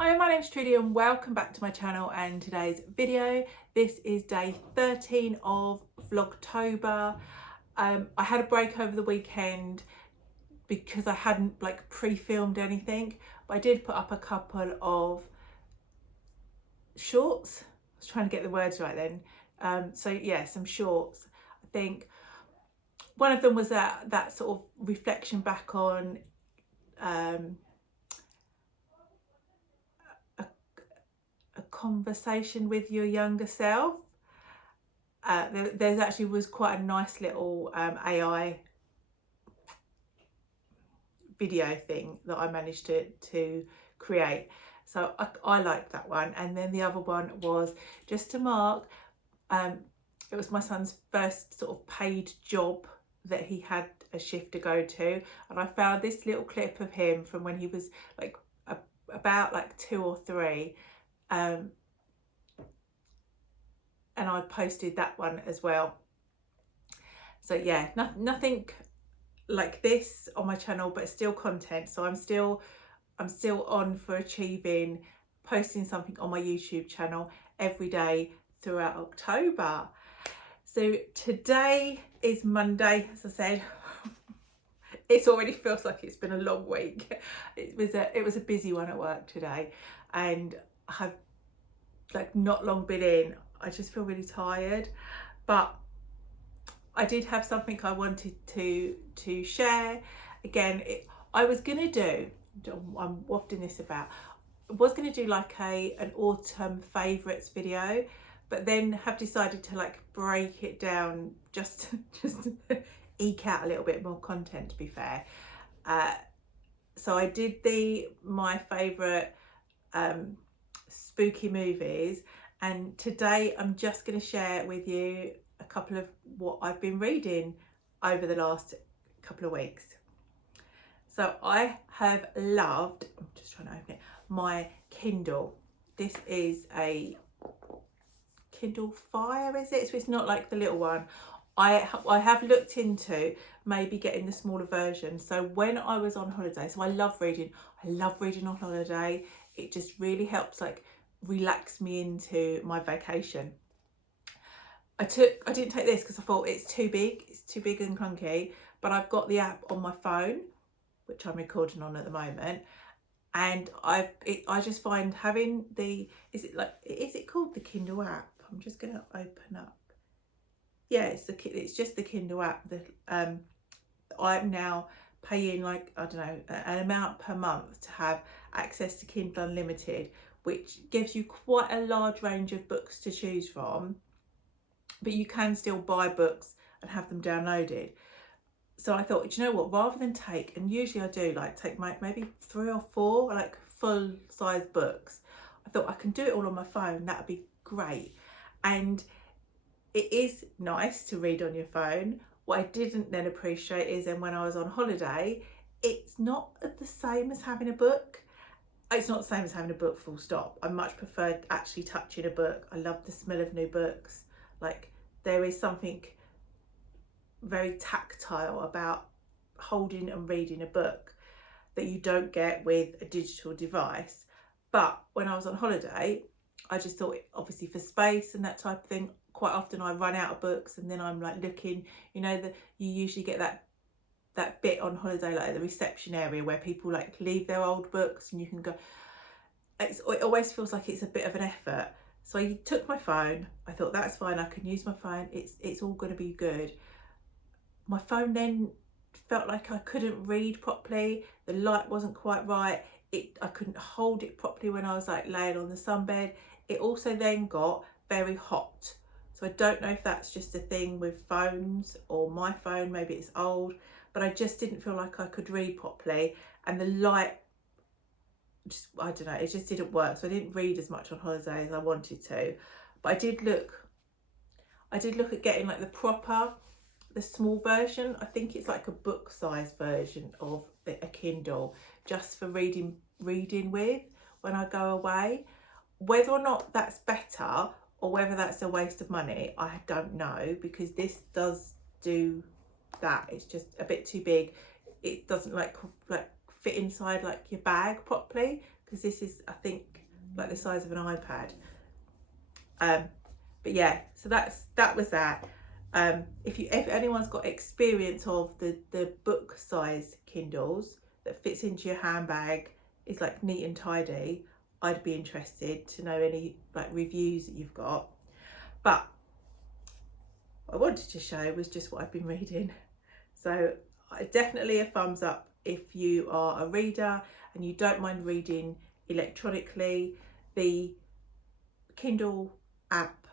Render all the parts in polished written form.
Hi, my name's Trudy and welcome back to my channel and today's video. This is day 13 of Vlogtober. I had a break over the weekend because I hadn't pre-filmed anything, but I did put up a couple of shorts. I was trying to get the words right then. So yeah, some shorts. I think one of them was that sort of reflection back on a conversation with your younger self. There's actually was quite a nice little AI video thing that I managed to create. So I liked that one. And then the other one was just to mark, it was my son's first sort of paid job that he had a shift to go to. And I found this little clip of him from when he was about 2 or 3. And I posted that one as well. So yeah, nothing like this on my channel, but still content. So I'm still on for achieving posting something on my YouTube channel every day throughout October. So today is Monday, as I said. It already feels like it's been a long week. It was a busy one at work today, and I have not long been in. I just feel really tired, but I did have something I wanted to share. Again, I was gonna do, I'm wafting this about, I was gonna do an autumn favourites video, but then have decided to break it down just to eke out a little bit more content, to be fair. So I did my favourite spooky movies, and today I'm just going to share with you a couple of what I've been reading over the last couple of weeks. So I have loved, I'm just trying to open it, my Kindle. This is a Kindle Fire, is it? So it's not like the little one. I have looked into maybe getting the smaller version. So when I was on holiday, so I love reading on holiday. It just really helps relax me into my vacation. I didn't take this because I thought it's too big and clunky, but I've got the app on my phone, which I'm recording on at the moment, and I just find having is it called the Kindle app? I'm just going to open up. Yeah, it's just the Kindle app that I'm now paying I don't know, an amount per month to have access to Kindle Unlimited, which gives you quite a large range of books to choose from, but you can still buy books and have them downloaded. So I thought, you know what, rather than take, and usually I do take maybe 3 or 4 full size books, I thought I can do it all on my phone. That'd be great. And it is nice to read on your phone. What I didn't then appreciate is then when I was on holiday, it's not the same as having a book. It's not the same as having a book, full stop. I much prefer actually touching a book. I love the smell of new books. There is something very tactile about holding and reading a book that you don't get with a digital device. But when I was on holiday, I just thought, obviously for space and that type of thing, quite often I run out of books, and then I'm looking, you usually get that bit on holiday, at the reception area where people leave their old books and you can go. It always feels like it's a bit of an effort. So I took my phone. I thought, that's fine, I can use my phone, it's all going to be good. My phone then felt like I couldn't read properly. The light wasn't quite right. I couldn't hold it properly when I was laying on the sunbed. It also then got very hot. So I don't know if that's just a thing with phones or my phone, maybe it's old, but I just didn't feel like I could read properly, and the light I don't know, it just didn't work. So I didn't read as much on holiday as I wanted to. But I did look at getting the small version. I think it's a book size version of a Kindle, just for reading with when I go away. Whether or not that's better or whether that's a waste of money, I don't know, because this does do that. It's just a bit too big. It doesn't fit inside your bag properly, because this is, I think, like the size of an iPad. But yeah, so that was that. If anyone's got experience of the book size Kindles that fits into your handbag, is like neat and tidy, I'd be interested to know any like reviews that you've got. But what I wanted to show was just what I've been reading. So definitely a thumbs up if you are a reader and you don't mind reading electronically. The Kindle app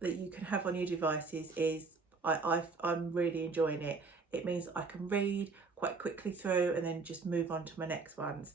that you can have on your devices is I'm really enjoying it. It means I can read quite quickly through and then just move on to my next ones.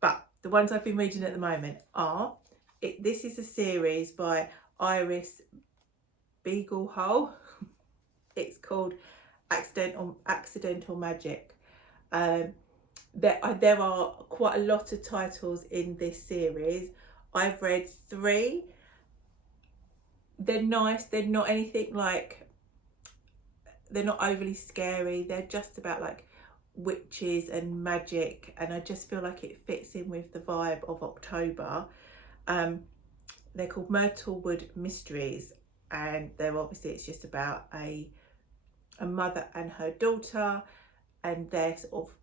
But the ones I've been reading at the moment are, this is a series by Iris Beaglehole. It's called Accidental Magic. There are quite a lot of titles in this series. I've read 3. They're nice. They're not anything like, they're not overly scary. They're just about like witches and magic, and I just feel like it fits in with the vibe of October. They're called Myrtlewood Mysteries, and they're obviously, it's just about a mother and her daughter and their sort of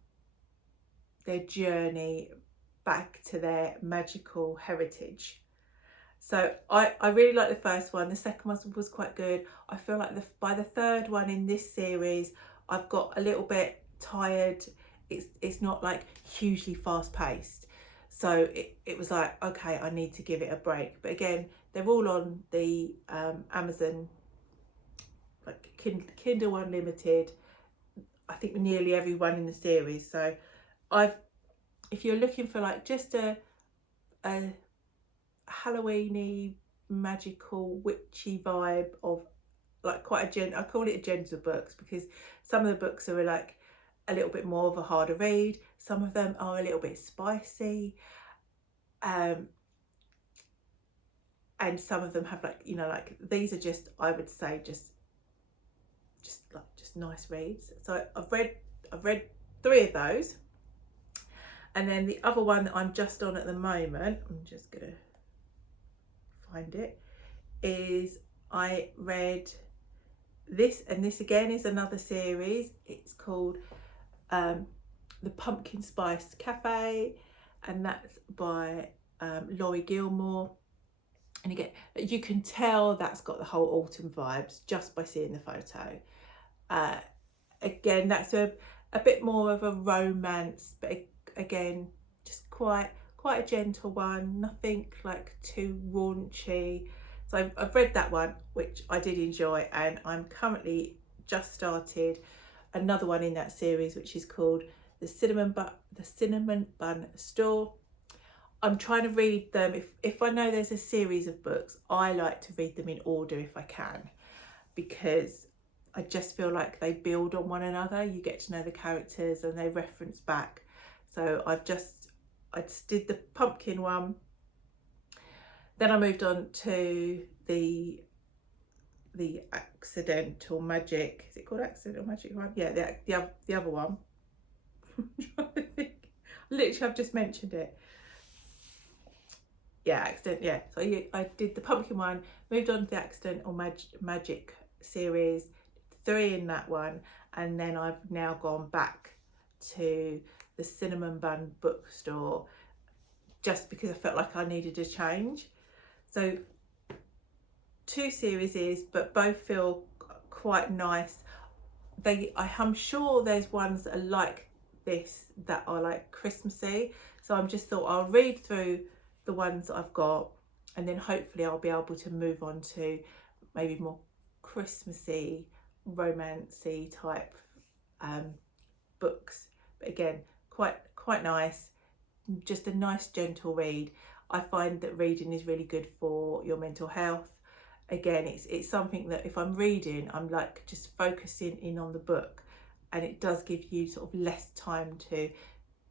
their journey back to their magical heritage. So I really like the first one. The second one was quite good. I feel like by the third one in this series, I've got a little bit tired. It's not like hugely fast paced. So it was like, okay, I need to give it a break. But again, they're all on the Amazon, like Kindle Unlimited. I think nearly everyone in the series. So if you're looking for like just a Halloweeny, magical, witchy vibe of like quite a I call it a gentle books, because some of the books are like a little bit more of a harder read. Some of them are a little bit spicy. And some of them have like, you know, like these are just, I would say just nice reads. So I've read 3 of those. And then the other one that I'm just on at the moment, I'm just gonna find it, is I read this, and this again is another series. It's called The Pumpkin Spice Cafe, and that's by Laurie Gilmore. And again, you can tell that's got the whole autumn vibes just by seeing the photo. Again, that's a bit more of a romance, but again, just quite a gentle one, nothing like too raunchy. So I've read that one, which I did enjoy, and I'm currently just started another one in that series, which is called The Cinnamon Bun Store. I'm trying to read them. If I know there's a series of books, I like to read them in order if I can, because I just feel like they build on one another. You get to know the characters and they reference back. So I just did the pumpkin one. Then I moved on to the Accidental Magic. Is it called Accidental Magic one? Yeah, the other one. Literally, I've just mentioned it. Yeah, accident. Yeah. So I did the pumpkin one. Moved on to the Accidental Magic series. 3 in that one, and then I've now gone back to the Cinnamon Bun Bookstore just because I felt like I needed a change. So 2 series, but both feel quite nice. I'm sure there's ones that are like this that are like Christmassy, so I'm just thought I'll read through the ones that I've got, and then hopefully I'll be able to move on to maybe more Christmassy, romancy type books. But again, quite nice, just a nice gentle read. I find that reading is really good for your mental health. Again, it's something that if I'm reading, I'm like just focusing in on the book, and it does give you sort of less time to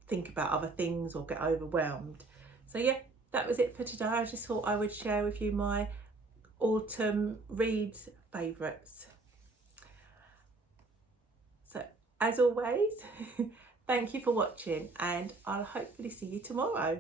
think about other things or get overwhelmed. So yeah, that was it for today. I just thought I would share with you my autumn reads favourites. So as always, thank you for watching, and I'll hopefully see you tomorrow.